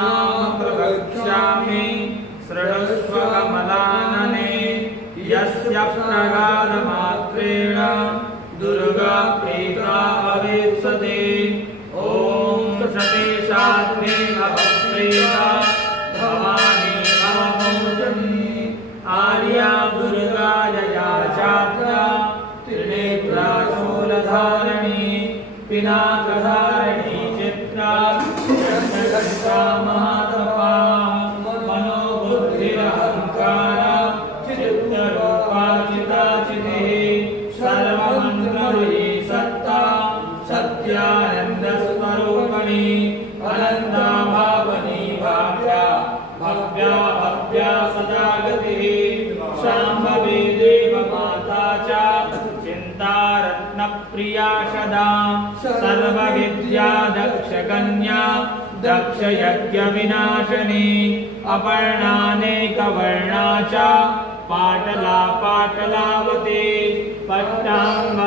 नाम प्रवक्ष्यामि शृणुष्व कमलानने यस्य प्रगानमात्रेण दुर्गा प्रीता भवेत्सते ॐ सतेशाग्ने अप्रीता भवानी ममोजनी आर्या दुर्गा जया चात्रा त्रिनेत्रा शूलधारिणी पिनाकधारिणी चित्रा चन्द्रघण्टा महातपा मनोबुद्धिरहङ्कार चित्तरूपा चिदाचितिः सर्वमन्त्रमयी सत्ता सत्यानन्दस्वरूपिणी अनन्ता भावनी भाव्या भव्या भव्या सदा गतिः शाम्भवी देवमाता च चिन्तारत्नप्रिया सदा सर्वविद्या दक्षकन्या दक्षयज्ञविनाशिनी अपर्णानेकवर्णा च पाटला पाटलावती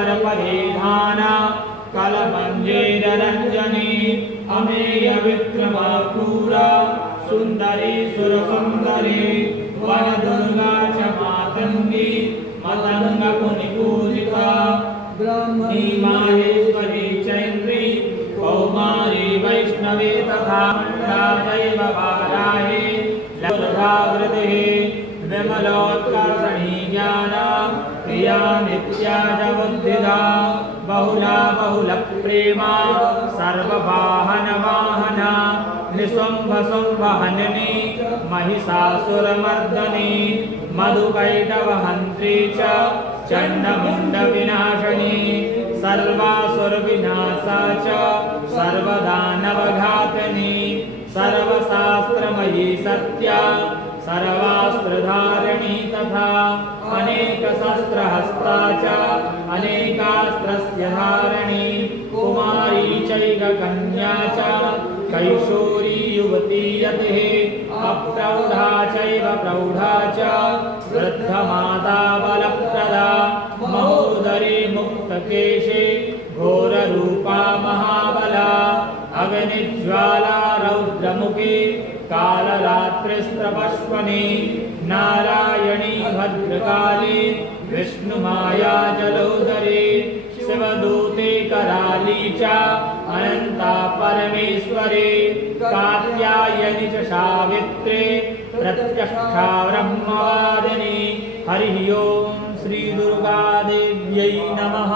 पट्टाम्बरपरिधाना कलमञ्जीररञ्जनी अमेयविक्रमा क्रूरा सुन्दरी सुरसुन्दरी वनदुर्गा च मातङ्गी मतङ्गमुनिपूजिता ब्राह्मणी माहेश्वरी चैन्द्री कौमारी वैष्णवी तथा चैव वाराही लब्धावृतिः विमलोत्कर्षणी ज्ञाना क्रिया नित्या च बुद्धिदा बहुला बहुलप्रेमा सर्ववाहनवाहना निशुम्भशुम्भहननी महिषासुरमर्दनी मधुकैटवहन्त्री च चण्डमुण्डविनाशिनी सर्वासुरविनाशा च सर्वदानवघातिनी सर्वशास्त्रमयी सत्या सर्वास्त्रधारिणी तथा अनेकशस्त्रहस्ता च अनेकास्त्रस्य धारिणी कुमारी चैककन्या च कैशोरी युवती यतिः अप्रौढा चैव प्रौढा च वृद्धमाता बलप्रदा महोदरी मुक्तकेशे घोररूपा महाबला अग्निज्वाला रौद्रमुखी कालरात्रिस्त्रपश्वनी नारायणी भद्रकाली विष्णुमाया जलोदरी शिवदूते कराली च अनन्ता परमेश्वरी कात्यायनी च सावित्री प्रत्यक्षा ब्रह्मवादिनी हरिः ओं श्री दुर्गादेव्यै नमः।